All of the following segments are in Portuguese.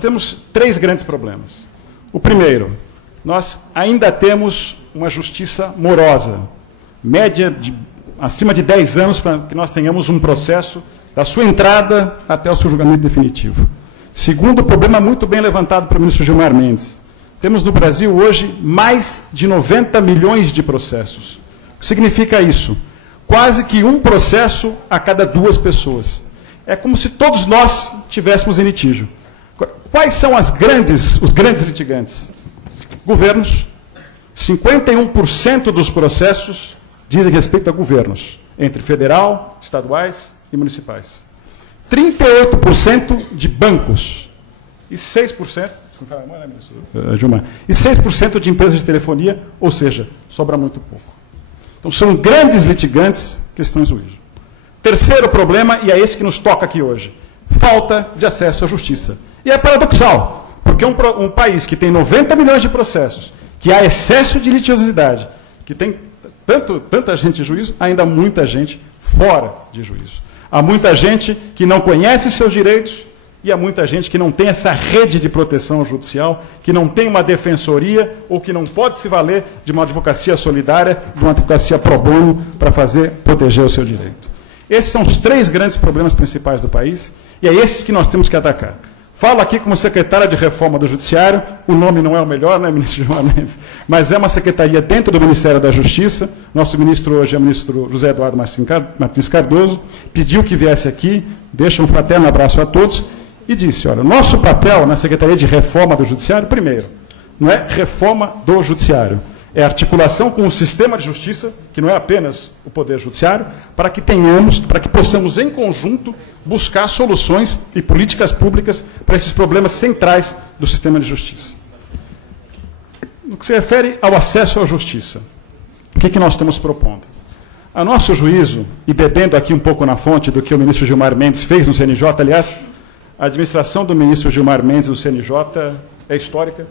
temos três grandes problemas. O primeiro, nós ainda temos uma justiça morosa, média de acima de 10 anos para que nós tenhamos um processo da sua entrada até o seu julgamento definitivo. Segundo problema muito bem levantado pelo ministro Gilmar Mendes, temos no Brasil hoje mais de 90 milhões de processos. O que significa isso? Quase que um processo a cada 2 pessoas. É como se todos nós tivéssemos em litígio. Quais são os grandes litigantes? Governos. 51% dos processos dizem respeito a governos, entre federal, estaduais e municipais. 38% de bancos. E 6%, Gilmar, e 6% de empresas de telefonia, ou seja, sobra muito pouco. Então, são grandes litigantes que estão em juízo. Terceiro problema, e é esse que nos toca aqui hoje, falta de acesso à justiça. E é paradoxal, porque um país que tem 90 milhões de processos, que há excesso de litigiosidade, que tem tanta gente em juízo, ainda há muita gente fora de juízo. Há muita gente que não conhece seus direitos e há muita gente que não tem essa rede de proteção judicial, que não tem uma defensoria ou que não pode se valer de uma advocacia solidária, de uma advocacia pro bono para proteger o seu direito. Esses são os 3 grandes problemas principais do país e é esses que nós temos que atacar. Falo aqui como secretária de Reforma do Judiciário, o nome não é o melhor, né, ministro Gilmar Mendes, mas é uma secretaria dentro do Ministério da Justiça. Nosso ministro hoje é o ministro José Eduardo Martins Cardoso, pediu que viesse aqui, deixa um fraterno abraço a todos, e disse, olha, nosso papel na Secretaria de Reforma do Judiciário, primeiro, não é reforma do Judiciário, é articulação com o sistema de justiça, que não é apenas o Poder Judiciário, para que possamos, em conjunto, buscar soluções e políticas públicas para esses problemas centrais do sistema de justiça. No que se refere ao acesso à justiça, o que nós estamos propondo? A nosso juízo, e bebendo aqui um pouco na fonte do que o ministro Gilmar Mendes fez no CNJ, aliás, a administração do ministro Gilmar Mendes no CNJ é histórica,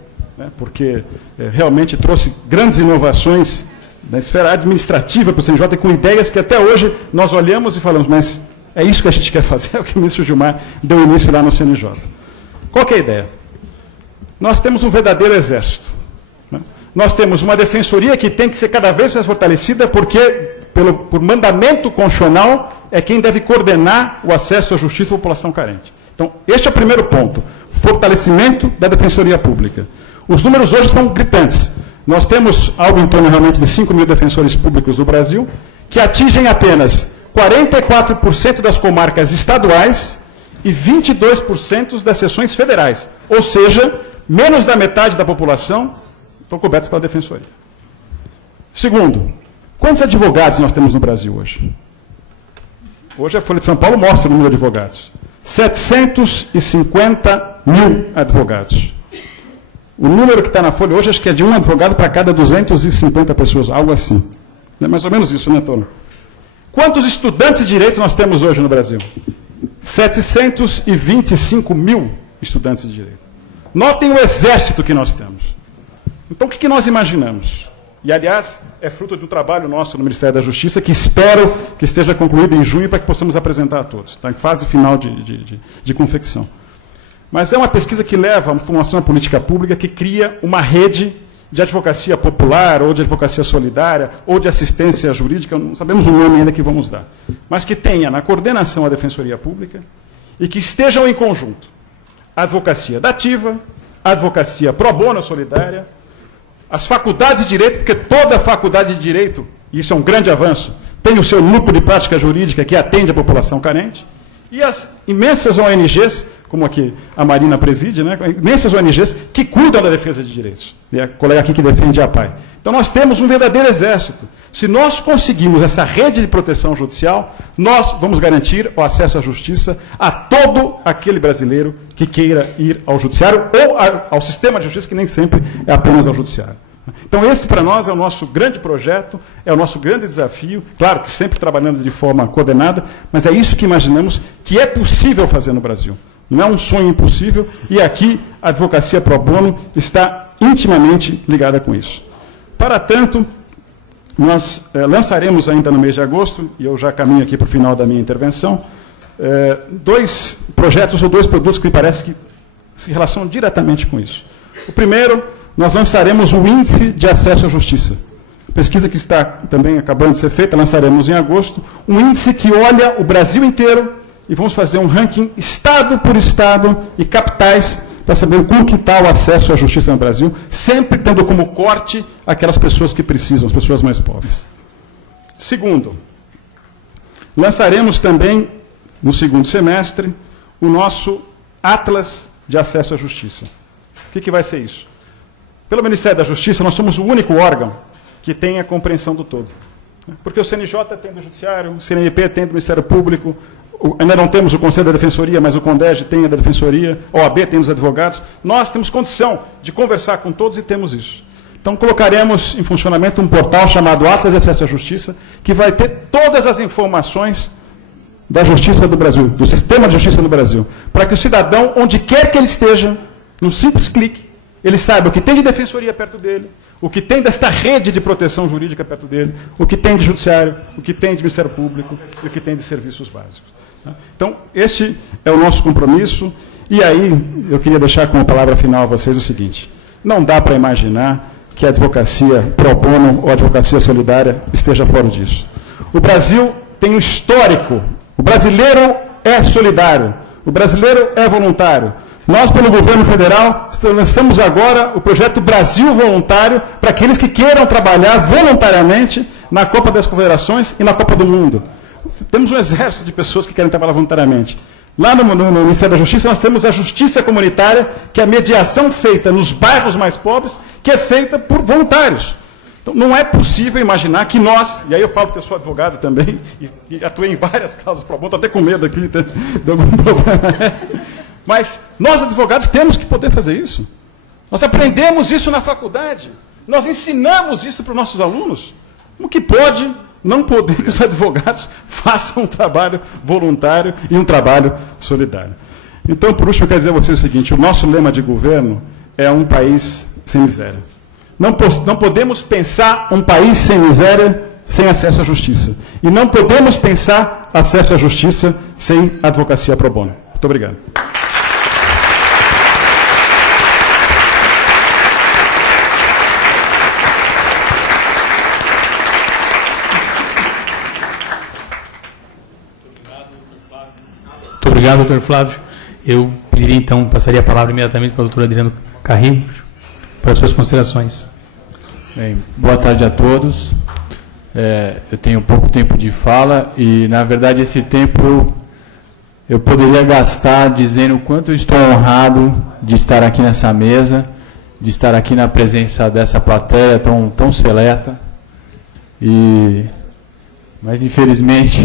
porque realmente trouxe grandes inovações na esfera administrativa para o CNJ, com ideias que até hoje nós olhamos e falamos, mas é isso que a gente quer fazer, é o que o ministro Gilmar deu início lá no CNJ. Qual que é a ideia? Nós temos um verdadeiro exército. Nós temos uma defensoria que tem que ser cada vez mais fortalecida, porque, por mandamento constitucional, é quem deve coordenar o acesso à justiça à população carente. Então, este é o primeiro ponto, fortalecimento da defensoria pública. Os números hoje são gritantes. Nós temos algo em torno realmente de 5 mil defensores públicos no Brasil, que atingem apenas 44% das comarcas estaduais e 22% das seções federais. Ou seja, menos da metade da população estão cobertos pela defensoria. Segundo, quantos advogados nós temos no Brasil hoje? Hoje a Folha de São Paulo mostra o número de advogados. 750 mil advogados. O número que está na Folha hoje, acho que é de um advogado para cada 250 pessoas, algo assim. É mais ou menos isso, né, Tono? Quantos estudantes de direito nós temos hoje no Brasil? 725 mil estudantes de direito. Notem o exército que nós temos. Então, o que nós imaginamos? E, aliás, é fruto de um trabalho nosso no Ministério da Justiça, que espero que esteja concluído em junho para que possamos apresentar a todos. Está em fase final de confecção. Mas é uma pesquisa que leva a uma formação da política pública que cria uma rede de advocacia popular, ou de advocacia solidária, ou de assistência jurídica, não sabemos o nome ainda que vamos dar, mas que tenha na coordenação a defensoria pública e que estejam em conjunto a advocacia dativa, a advocacia pro bono solidária, as faculdades de direito, porque toda faculdade de direito, e isso é um grande avanço, tem o seu núcleo de prática jurídica que atende a população carente, e as imensas ONGs, como aqui a Marina preside, né, imensas ONGs que cuidam da defesa de direitos. E a colega aqui que defende a PAI. Então nós temos um verdadeiro exército. Se nós conseguirmos essa rede de proteção judicial, nós vamos garantir o acesso à justiça a todo aquele brasileiro que queira ir ao judiciário ou ao sistema de justiça, que nem sempre é apenas ao judiciário. Então esse, para nós, é o nosso grande projeto, é o nosso grande desafio, claro que sempre trabalhando de forma coordenada, mas é isso que imaginamos que é possível fazer no Brasil. Não é um sonho impossível, e aqui a advocacia pro bono está intimamente ligada com isso. Para tanto, nós lançaremos ainda no mês de agosto, e eu já caminho aqui para o final da minha intervenção, 2 projetos ou 2 produtos que me parece que se relacionam diretamente com isso. O primeiro, nós lançaremos o Índice de Acesso à Justiça. Pesquisa que está também acabando de ser feita, lançaremos em agosto, um índice que olha o Brasil inteiro e vamos fazer um ranking estado por estado e capitais para saber como que está o acesso à justiça no Brasil, sempre tendo como corte aquelas pessoas que precisam, as pessoas mais pobres. Segundo, lançaremos também, no segundo semestre, o nosso Atlas de Acesso à Justiça. O que vai ser isso? Pelo Ministério da Justiça, nós somos o único órgão que tem a compreensão do todo. Porque o CNJ tem do Judiciário, o CNMP tem do Ministério Público, ainda não temos o Conselho da Defensoria, mas o CONDEG tem a da Defensoria, a OAB tem os advogados. Nós temos condição de conversar com todos e temos isso. Então, colocaremos em funcionamento um portal chamado Atlas de Acesso à Justiça, que vai ter todas as informações da Justiça do Brasil, do sistema de justiça do Brasil, para que o cidadão, onde quer que ele esteja, num simples clique, ele saiba o que tem de defensoria perto dele, o que tem desta rede de proteção jurídica perto dele, o que tem de judiciário, o que tem de Ministério Público e o que tem de serviços básicos. Então, este é o nosso compromisso. E aí, eu queria deixar como palavra final a vocês o seguinte: não dá para imaginar que a advocacia pro bono ou a advocacia solidária esteja fora disso. O Brasil tem um histórico. O brasileiro é solidário. O brasileiro é voluntário. Nós, pelo governo federal, lançamos agora o projeto Brasil Voluntário para aqueles que queiram trabalhar voluntariamente na Copa das Confederações e na Copa do Mundo. Temos um exército de pessoas que querem trabalhar voluntariamente. Lá no Ministério da Justiça, nós temos a Justiça Comunitária, que é a mediação feita nos bairros mais pobres, que é feita por voluntários. Então, não é possível imaginar que nós, e aí eu falo porque eu sou advogado também, e atuei em várias causas pro bono, estou até com medo aqui de algum problema. Mas nós, advogados, temos que poder fazer isso. Nós aprendemos isso na faculdade. Nós ensinamos isso para os nossos alunos. Como que pode não poder que os advogados façam um trabalho voluntário e um trabalho solidário? Então, por último, eu quero dizer a vocês o seguinte: o nosso lema de governo é um país sem miséria. Não podemos pensar um país sem miséria sem acesso à justiça. E não podemos pensar acesso à justiça sem advocacia pro bono. Muito obrigado. Muito obrigado, doutor Flávio. Eu pediria, então, passaria a palavra imediatamente para o doutor Adriano Carrillo, para as suas considerações. Bem, boa tarde a todos. Eu tenho pouco tempo de fala e, na verdade, esse tempo eu poderia gastar dizendo o quanto eu estou honrado de estar aqui nessa mesa, de estar aqui na presença dessa plateia tão seleta. Mas, infelizmente,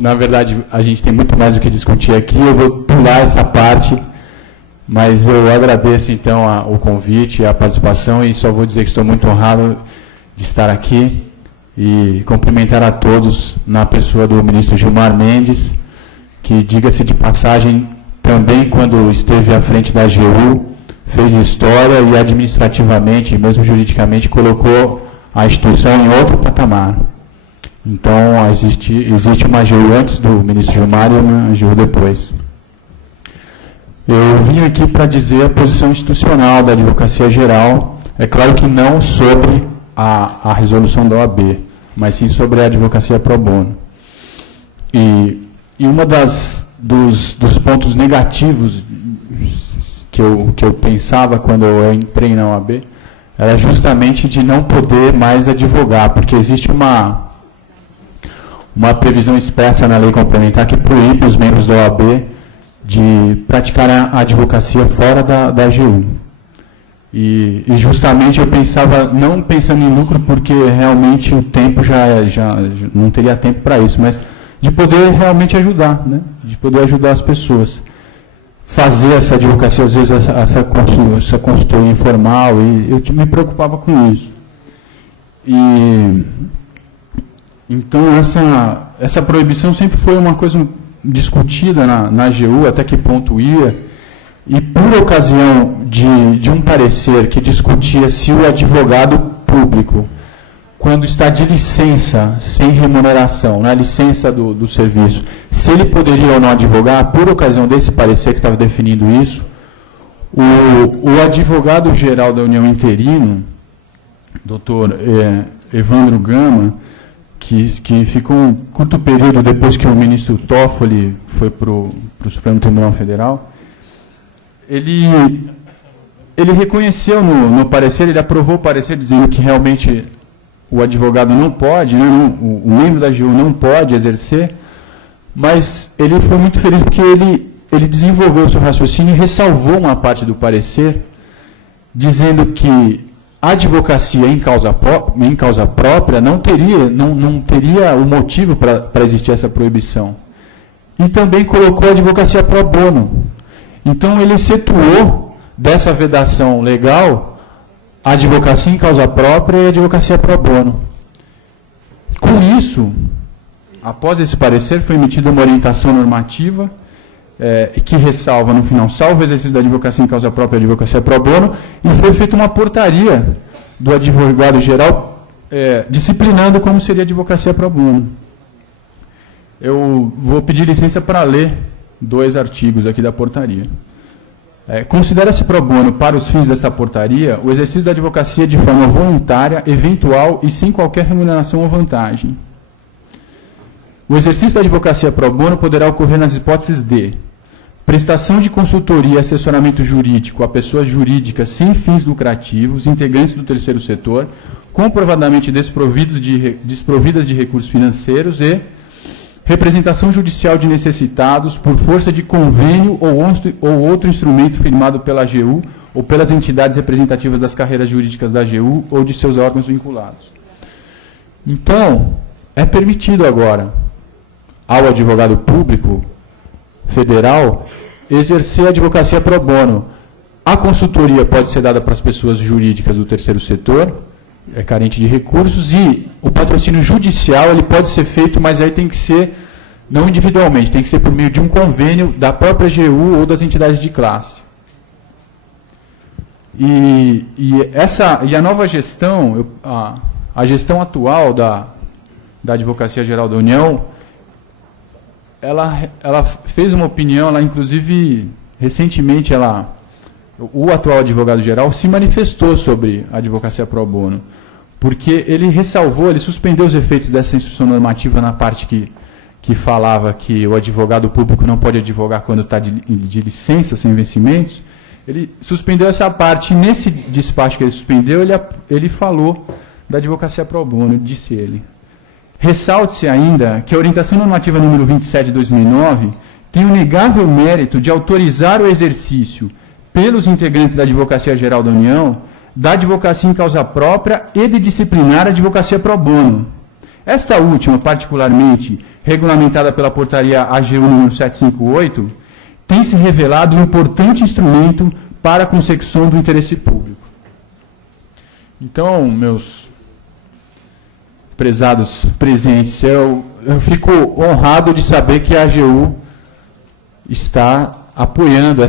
na verdade, a gente tem muito mais do que discutir aqui. Eu vou pular essa parte, mas eu agradeço, então, o convite, a participação, e só vou dizer que estou muito honrado de estar aqui e cumprimentar a todos na pessoa do ministro Gilmar Mendes, que, diga-se de passagem, também, quando esteve à frente da AGU, fez história e, administrativamente, mesmo juridicamente, colocou a instituição em outro patamar. Então, existe uma AGU antes do ministro Gilmar e uma AGU depois. Eu vim aqui para dizer a posição institucional da Advocacia Geral, é claro que não sobre a resolução da OAB, mas sim sobre a advocacia pro bono. E uma dos pontos negativos que eu pensava quando eu entrei na OAB era justamente de não poder mais advogar, porque existe uma previsão expressa na lei complementar que proíbe os membros da OAB de praticar a advocacia fora da AGU. E justamente eu pensava, não pensando em lucro, porque realmente o tempo já não teria tempo para isso, mas de poder realmente ajudar, né? De poder ajudar as pessoas. Fazer essa advocacia, às vezes, essa consultoria informal, e eu me preocupava com isso. Então, essa proibição sempre foi uma coisa discutida na AGU, até que ponto ia, e por ocasião de um parecer que discutia se o advogado público quando está de licença, sem remuneração, na licença do serviço, se ele poderia ou não advogar, por ocasião desse parecer que estava definindo isso, o advogado-geral da União interino, doutor Evandro Gama, que ficou um curto período depois que o ministro Toffoli foi para o Supremo Tribunal Federal, ele reconheceu no parecer, ele aprovou o parecer dizendo que realmente o advogado não pode, né, o membro da AGU não pode exercer, mas ele foi muito feliz porque ele desenvolveu o seu raciocínio e ressalvou uma parte do parecer, dizendo que a advocacia em causa própria não teria o motivo para existir essa proibição. E também colocou a advocacia pro bono. Então, ele excetuou dessa vedação legal a advocacia em causa própria e a advocacia pro bono. Com isso, após esse parecer, foi emitida uma orientação normativa que ressalva, no final, salvo o exercício da advocacia em causa própria e advocacia pro bono, e foi feita uma portaria do advogado-geral disciplinando como seria a advocacia pro bono. Eu vou pedir licença para ler 2 artigos aqui da portaria. Considera-se pro bono, para os fins dessa portaria, o exercício da advocacia de forma voluntária, eventual e sem qualquer remuneração ou vantagem. O exercício da advocacia pro bono poderá ocorrer nas hipóteses de prestação de consultoria e assessoramento jurídico a pessoas jurídicas sem fins lucrativos, integrantes do terceiro setor, comprovadamente desprovidas de recursos financeiros e representação judicial de necessitados por força de convênio ou outro instrumento firmado pela AGU ou pelas entidades representativas das carreiras jurídicas da AGU ou de seus órgãos vinculados. Então, é permitido agora ao advogado público federal exercer a advocacia pro bono. A consultoria pode ser dada para as pessoas jurídicas do terceiro setor, carente de recursos, e o patrocínio judicial ele pode ser feito, mas aí tem que ser, não individualmente, tem que ser por meio de um convênio da própria AGU ou das entidades de classe. E a nova gestão, a gestão atual da Advocacia Geral da União, ela fez uma opinião, ela inclusive, recentemente, o atual advogado-geral se manifestou sobre a advocacia pro bono, porque ele ressalvou, ele suspendeu os efeitos dessa instrução normativa na parte que falava que o advogado público não pode advogar quando está de licença, sem vencimentos. Ele suspendeu essa parte, e nesse despacho que ele suspendeu, ele falou da advocacia pro bono, disse ele. Ressalte-se ainda que a orientação normativa número 27 de 2009 tem o negável mérito de autorizar o exercício pelos integrantes da Advocacia Geral da União, da advocacia em causa própria e de disciplinar a advocacia pro bono. Esta última, particularmente regulamentada pela portaria AGU número 758, tem se revelado um importante instrumento para a consecução do interesse público. Então, meus prezados presentes, eu fico honrado de saber que a AGU está apoiando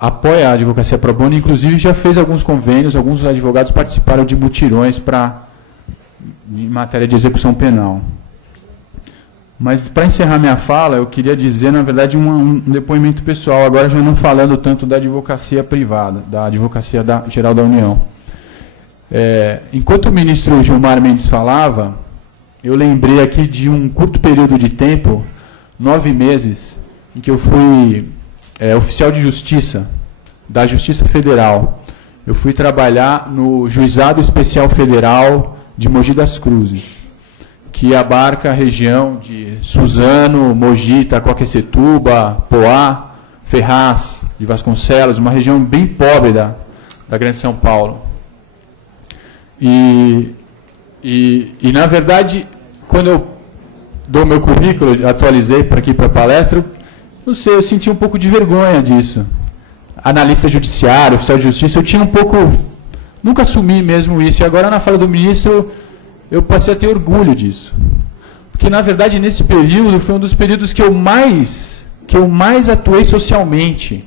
apoia a advocacia pro bono, inclusive já fez alguns convênios, alguns advogados participaram de mutirões em matéria de execução penal. Mas, para encerrar minha fala, eu queria dizer, na verdade, um depoimento pessoal, agora já não falando tanto da advocacia privada, da Advocacia Geral da União. Enquanto o ministro Gilmar Mendes falava, eu lembrei aqui de um curto período de tempo, 9 meses, em que eu fui oficial de justiça, da Justiça Federal. Eu fui trabalhar no Juizado Especial Federal de Mogi das Cruzes, que abarca a região de Suzano, Mogi, Itaquaquecetuba, Poá, Ferraz de Vasconcelos, uma região bem pobre da Grande São Paulo. E na verdade, quando eu dou meu currículo, atualizei para aqui para a palestra, não sei, eu senti um pouco de vergonha disso. Analista judiciário, oficial de justiça, eu tinha um pouco... Nunca assumi mesmo isso. E agora, na fala do ministro, eu passei a ter orgulho disso. Porque, na verdade, nesse período, foi um dos períodos que eu mais atuei socialmente.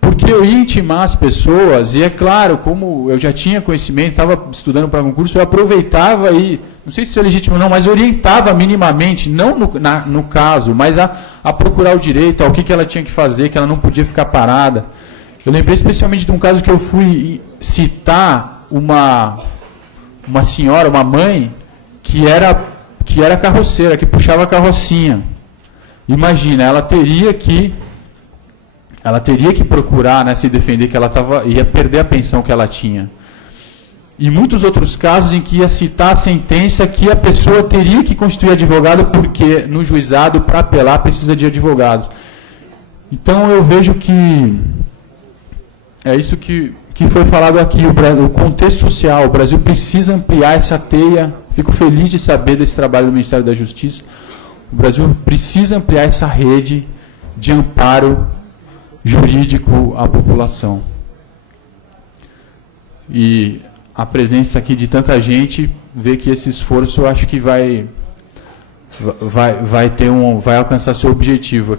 Porque porque eu ia intimar as pessoas, e é claro, como eu já tinha conhecimento, estava estudando para concurso, eu aproveitava e, não sei se isso é legítimo ou não, mas orientava minimamente, não no caso, mas a procurar o direito, ao que ela tinha que fazer, que ela não podia ficar parada. Eu lembrei especialmente de um caso que eu fui citar uma senhora, uma mãe, que era carroceira, que puxava a carrocinha. Imagina, ela teria que procurar, né, se defender, que ela ia perder a pensão que ela tinha. E muitos outros casos em que ia citar a sentença que a pessoa teria que constituir advogado, porque no juizado, para apelar, precisa de advogados. Então, eu vejo que é isso que foi falado aqui, o contexto social. O Brasil precisa ampliar essa teia. Fico feliz de saber desse trabalho do Ministério da Justiça. O Brasil precisa ampliar essa rede de amparo jurídico à população. E a presença aqui de tanta gente vê que esse esforço, eu acho que vai alcançar seu objetivo,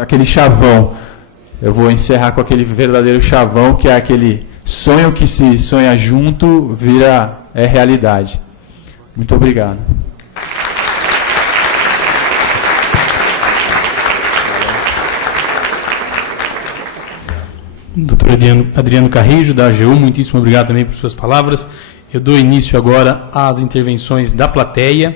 aquele chavão. Eu vou encerrar com aquele verdadeiro chavão, que é aquele sonho que se sonha junto, é realidade. Muito obrigado. Doutor Adriano Carrijo, da AGU, muitíssimo obrigado também por suas palavras. Eu dou início agora às intervenções da plateia.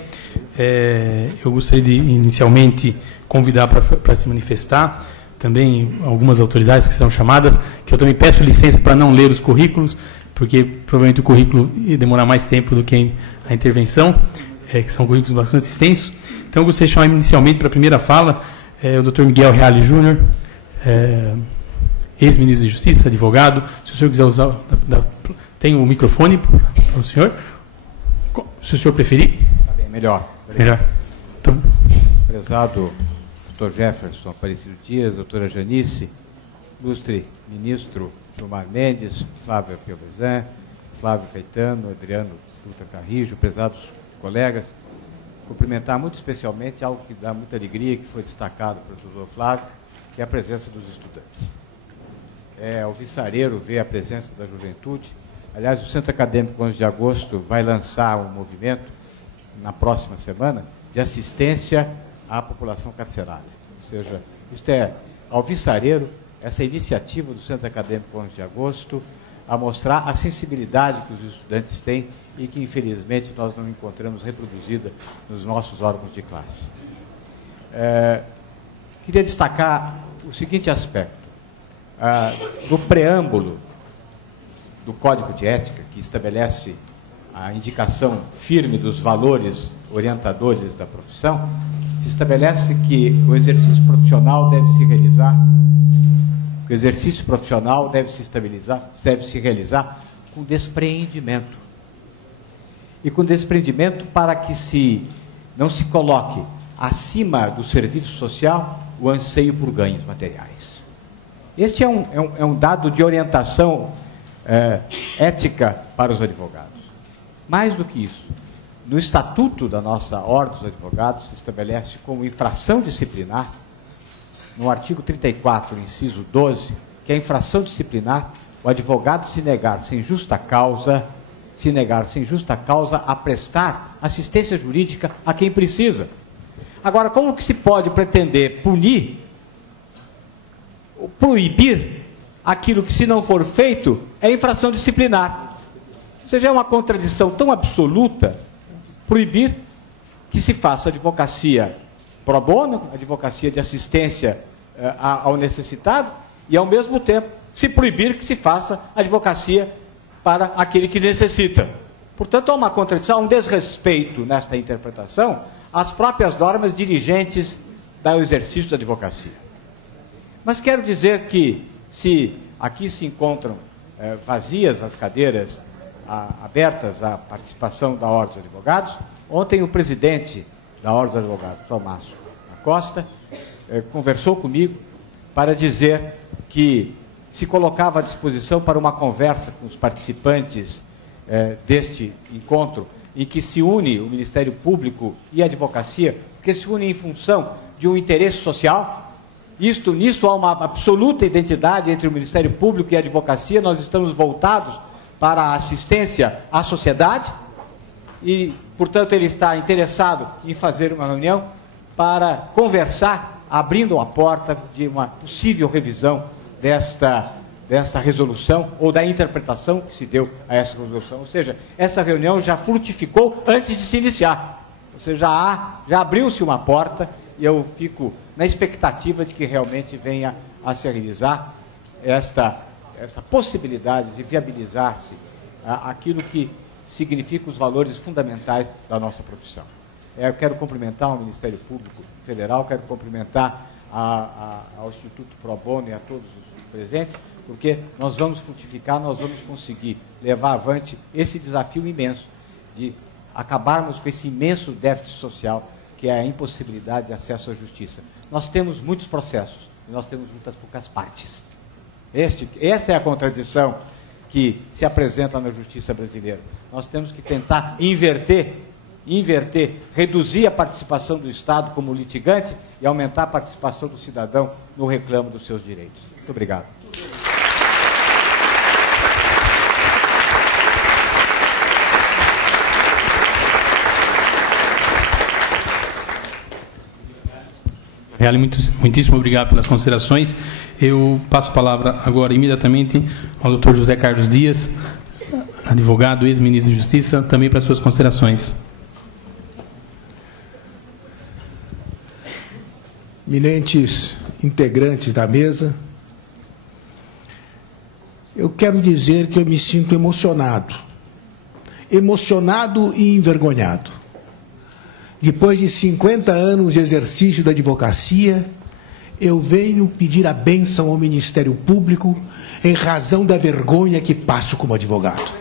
Eu gostaria de, inicialmente, convidar para se manifestar também algumas autoridades que serão chamadas, que eu também peço licença para não ler os currículos, porque provavelmente o currículo ia demorar mais tempo do que a intervenção, que são currículos bastante extensos. Então, eu gostaria de chamar inicialmente para a primeira fala o doutor Miguel Reale Júnior, ex-ministro de Justiça, advogado. Se o senhor quiser usar... Tem o microfone para o senhor? Se o senhor preferir. Está bem, melhor. Melhor. Então. Prezado doutor Jefferson Aparecido Dias, doutora Janice, ilustre ministro Gilmar Mendes, Flávio Piovesan, Flávio Caetano, Adriano Dutra Carrijo, prezados colegas, cumprimentar muito especialmente algo que dá muita alegria, que foi destacado pelo doutor Flávio, que é a presença dos estudantes. É alvissareiro ver a presença da juventude. Aliás, o Centro Acadêmico 11 de Agosto vai lançar um movimento, na próxima semana, de assistência à população carcerária. Ou seja, isto é alvissareiro, essa iniciativa do Centro Acadêmico 11 de Agosto, a mostrar a sensibilidade que os estudantes têm e que, infelizmente, nós não encontramos reproduzida nos nossos órgãos de classe. Queria destacar o seguinte aspecto. No preâmbulo do Código de Ética, que estabelece a indicação firme dos valores orientadores da profissão, se estabelece que o exercício profissional deve se realizar, deve se realizar com despreendimento. E com despreendimento para que não se coloque acima do serviço social o anseio por ganhos materiais. Este é um dado de orientação ética para os advogados. Mais do que isso, no estatuto da nossa Ordem dos Advogados se estabelece como infração disciplinar, no artigo 34, inciso 12, que a infração disciplinar, o advogado se negar sem justa causa a prestar assistência jurídica a quem precisa. Agora, como que se pode pretender proibir aquilo que, se não for feito, é infração disciplinar? Ou seja, é uma contradição tão absoluta proibir que se faça advocacia pro bono, advocacia de assistência ao necessitado, e, ao mesmo tempo, se proibir que se faça advocacia para aquele que necessita. Portanto, há uma contradição, há um desrespeito nesta interpretação às próprias normas dirigentes do exercício da advocacia. Mas quero dizer que, se aqui se encontram vazias as cadeiras abertas à participação da Ordem dos Advogados, ontem o presidente da Ordem dos Advogados, Tomásio Costa, conversou comigo para dizer que se colocava à disposição para uma conversa com os participantes deste encontro, em que se une o Ministério Público e a advocacia, que se une em função de um interesse social, Nisto há uma absoluta identidade entre o Ministério Público e a advocacia. Nós estamos voltados para a assistência à sociedade e, portanto, ele está interessado em fazer uma reunião para conversar, abrindo a porta de uma possível revisão desta resolução ou da interpretação que se deu a essa resolução. Ou seja, essa reunião já frutificou antes de se iniciar. Ou seja, já abriu-se uma porta e eu fico na expectativa de que realmente venha a se realizar esta possibilidade de viabilizar-se aquilo que significa os valores fundamentais da nossa profissão. Eu quero cumprimentar o Ministério Público Federal, quero cumprimentar ao Instituto Pro Bono e a todos os presentes, porque nós vamos frutificar, nós vamos conseguir levar avante esse desafio imenso de acabarmos com esse imenso déficit social que é a impossibilidade de acesso à justiça. Nós temos muitos processos e nós temos muitas poucas partes. Esta é a contradição que se apresenta na justiça brasileira. Nós temos que tentar inverter, reduzir a participação do Estado como litigante e aumentar a participação do cidadão no reclamo dos seus direitos. Muito obrigado. Reale, muitíssimo obrigado pelas considerações. Eu passo a palavra agora imediatamente ao doutor José Carlos Dias, advogado, ex-ministro de Justiça, também para suas considerações. Eminentes integrantes da mesa, eu quero dizer que eu me sinto emocionado e envergonhado. Depois de 50 anos de exercício da advocacia, eu venho pedir a bênção ao Ministério Público em razão da vergonha que passo como advogado.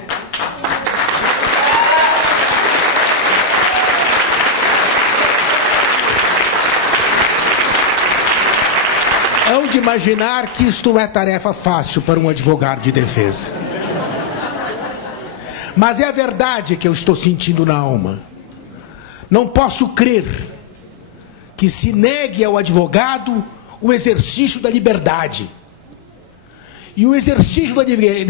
Hão de imaginar que isto não é tarefa fácil para um advogado de defesa. Mas é a verdade que eu estou sentindo na alma. Não posso crer que se negue ao advogado o exercício da liberdade. E o exercício da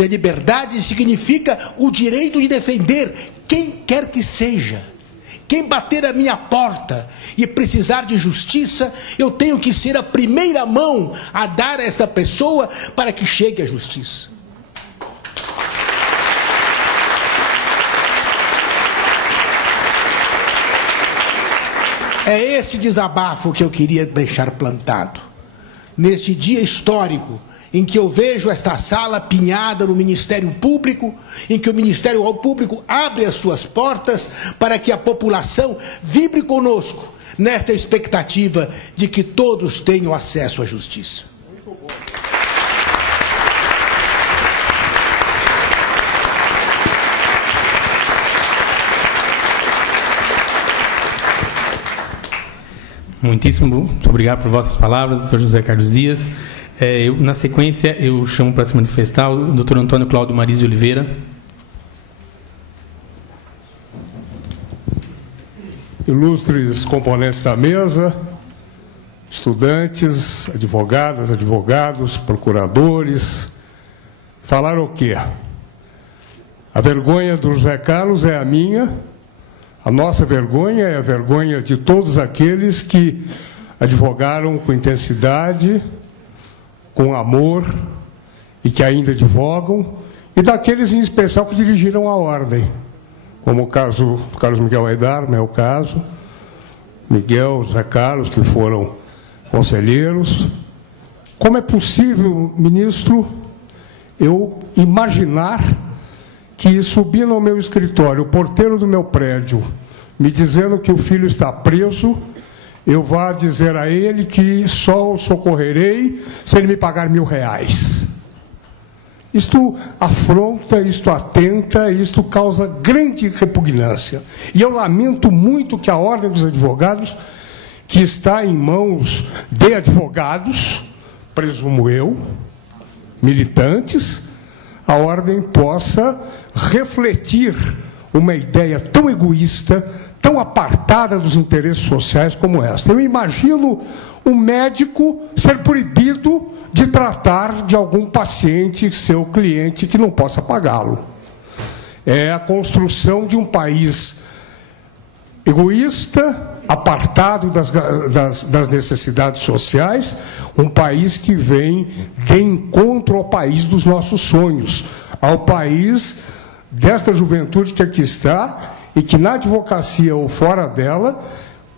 liberdade significa o direito de defender quem quer que seja. Quem bater a minha porta e precisar de justiça, eu tenho que ser a primeira mão a dar a esta pessoa para que chegue à justiça. É este desabafo que eu queria deixar plantado. Neste dia histórico, em que eu vejo esta sala apinhada no Ministério Público, em que o Ministério Público abre as suas portas para que a população vibre conosco, nesta expectativa de que todos tenham acesso à justiça. Muitíssimo obrigado por vossas palavras, doutor José Carlos Dias. Na sequência, eu chamo para se manifestar o doutor Antônio Cláudio Mariz de Oliveira. Ilustres componentes da mesa, estudantes, advogadas, advogados, procuradores, falaram o quê? A vergonha do José Carlos é a minha. A nossa vergonha é a vergonha de todos aqueles que advogaram com intensidade, com amor e que ainda advogam, e daqueles em especial que dirigiram a ordem, como o caso do Carlos Miguel Aidar, meu caso, Miguel, José Carlos, que foram conselheiros. Como é possível, ministro, eu imaginar que subindo ao meu escritório, o porteiro do meu prédio, me dizendo que o filho está preso, eu vá dizer a ele que só o socorrerei se ele me pagar R$1.000. Isto afronta, isto atenta, isto causa grande repugnância. E eu lamento muito que a Ordem dos Advogados, que está em mãos de advogados, presumo eu, militantes, a Ordem possa refletir uma ideia tão egoísta, tão apartada dos interesses sociais como esta. Eu imagino um médico ser proibido de tratar de algum paciente, seu cliente, que não possa pagá-lo. É a construção de um país egoísta, apartado das necessidades sociais, um país que vem de encontro ao país dos nossos sonhos, ao país desta juventude que aqui está e que na advocacia ou fora dela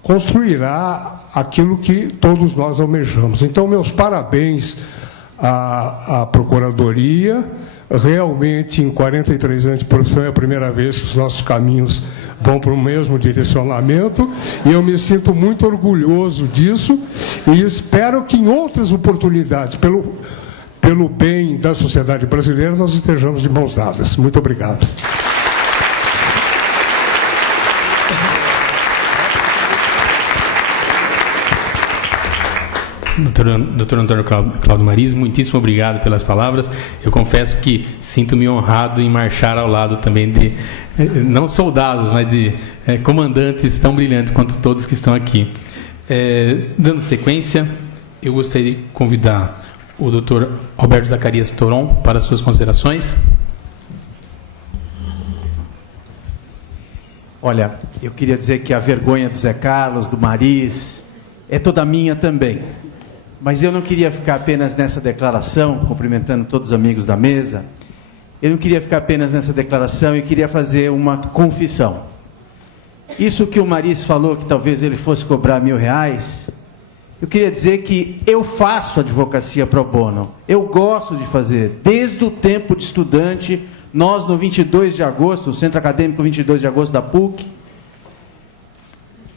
construirá aquilo que todos nós almejamos. Então, meus parabéns à Procuradoria. Realmente, em 43 anos de profissão, é a primeira vez que os nossos caminhos vão para o mesmo direcionamento, e eu me sinto muito orgulhoso disso, e espero que em outras oportunidades, pelo bem da sociedade brasileira, nós estejamos de mãos dadas. Muito obrigado. Doutor Antônio Cláudio Maris, muitíssimo obrigado pelas palavras. Eu confesso que sinto-me honrado em marchar ao lado também de, não soldados, mas de comandantes tão brilhantes quanto todos que estão aqui. Dando sequência, eu gostaria de convidar o doutor Roberto Zacarias Toron para suas considerações. Olha, eu queria dizer que a vergonha do Zé Carlos, do Maris, é toda minha também. Mas eu não queria ficar apenas nessa declaração, cumprimentando todos os amigos da mesa. Eu não queria ficar apenas nessa declaração, eu queria fazer uma confissão. Isso que o Maris falou, que talvez ele fosse cobrar R$1.000, eu queria dizer que eu faço advocacia pro bono. Eu gosto de fazer, desde o tempo de estudante. Nós, no 22 de agosto, no Centro Acadêmico 22 de agosto da PUC,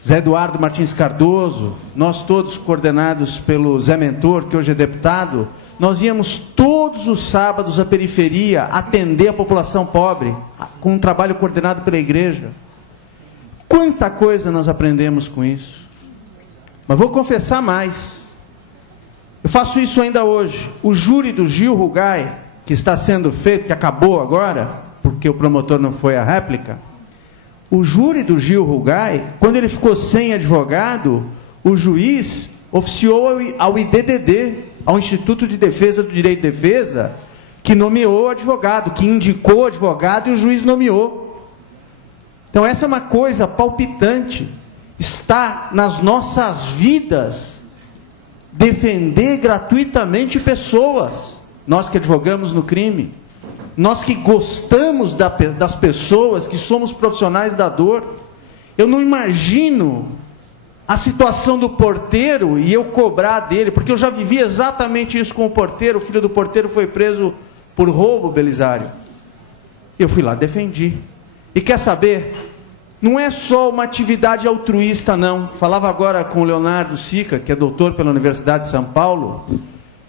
Zé Eduardo Martins Cardoso, nós todos coordenados pelo Zé Mentor, que hoje é deputado, nós íamos todos os sábados à periferia atender a população pobre, com um trabalho coordenado pela igreja. Quanta coisa nós aprendemos com isso. Mas vou confessar mais. Eu faço isso ainda hoje. O júri do Gil Rugai, que está sendo feito, que acabou agora, porque o promotor não foi à réplica, o júri do Gil Rugai, quando ele ficou sem advogado, o juiz oficiou ao IDDD, ao Instituto de Defesa do Direito de Defesa, que nomeou o advogado, que indicou o advogado e o juiz nomeou. Então essa é uma coisa palpitante. Está nas nossas vidas defender gratuitamente pessoas. Nós que advogamos no crime. Nós que gostamos das pessoas, que somos profissionais da dor. Eu não imagino a situação do porteiro e eu cobrar dele, porque eu já vivi exatamente isso com o porteiro. O filho do porteiro foi preso por roubo, Belisário. Eu fui lá, defendi. E quer saber? Não é só uma atividade altruísta, não. Falava agora com o Leonardo Sica, que é doutor pela Universidade de São Paulo.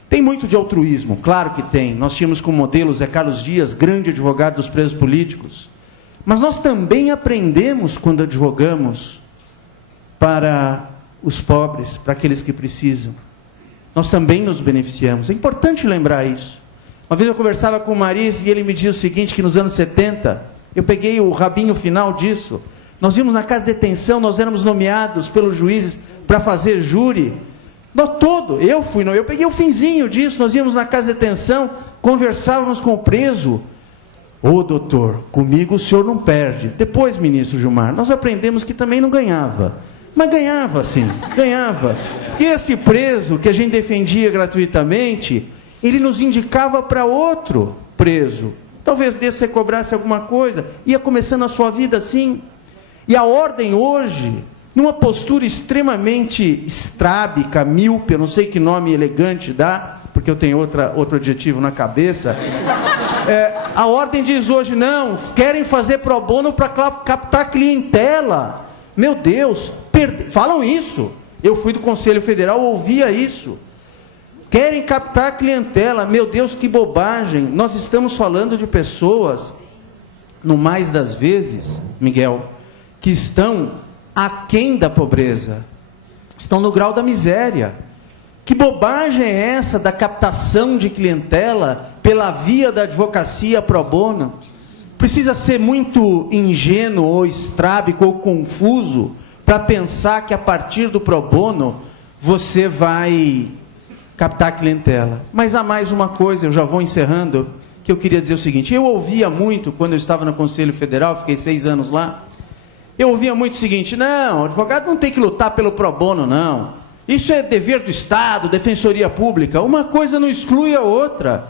Tem muito de altruísmo, claro que tem. Nós tínhamos como modelo Zé Carlos Dias, grande advogado dos presos políticos. Mas nós também aprendemos quando advogamos para os pobres, para aqueles que precisam. Nós também nos beneficiamos. É importante lembrar isso. Uma vez eu conversava com o Maris e ele me dizia o seguinte, que nos anos 70, eu peguei o rabinho final disso. Nós íamos na casa de detenção, nós éramos nomeados pelos juízes para fazer júri. Eu peguei o finzinho disso, nós íamos na casa de detenção, conversávamos com o preso. Ô doutor, comigo o senhor não perde. Depois, ministro Gilmar, nós aprendemos que também não ganhava. Mas ganhava sim, ganhava. Porque esse preso que a gente defendia gratuitamente, ele nos indicava para outro preso. Talvez desse você cobrasse alguma coisa, ia começando a sua vida assim. E a ordem hoje, numa postura extremamente estrábica, míope, eu não sei que nome elegante dá, porque eu tenho outro adjetivo na cabeça, a ordem diz hoje, não, querem fazer pro bono para captar clientela. Meu Deus, falam isso. Eu fui do Conselho Federal, ouvia isso. Querem captar clientela. Meu Deus, que bobagem. Nós estamos falando de pessoas, no mais das vezes, Miguel, que estão aquém da pobreza, estão no grau da miséria. Que bobagem é essa da captação de clientela pela via da advocacia pro bono? precisa ser muito ingênuo ou estrábico ou confuso para pensar que a partir do pro bono você vai captar clientela. Mas há mais uma coisa, eu já vou encerrando, que eu queria dizer o seguinte: eu ouvia muito, quando eu estava no Conselho Federal, fiquei 6 anos lá, eu ouvia muito o seguinte: não, o advogado não tem que lutar pelo pro bono, não. Isso é dever do Estado, defensoria pública. Uma coisa não exclui a outra.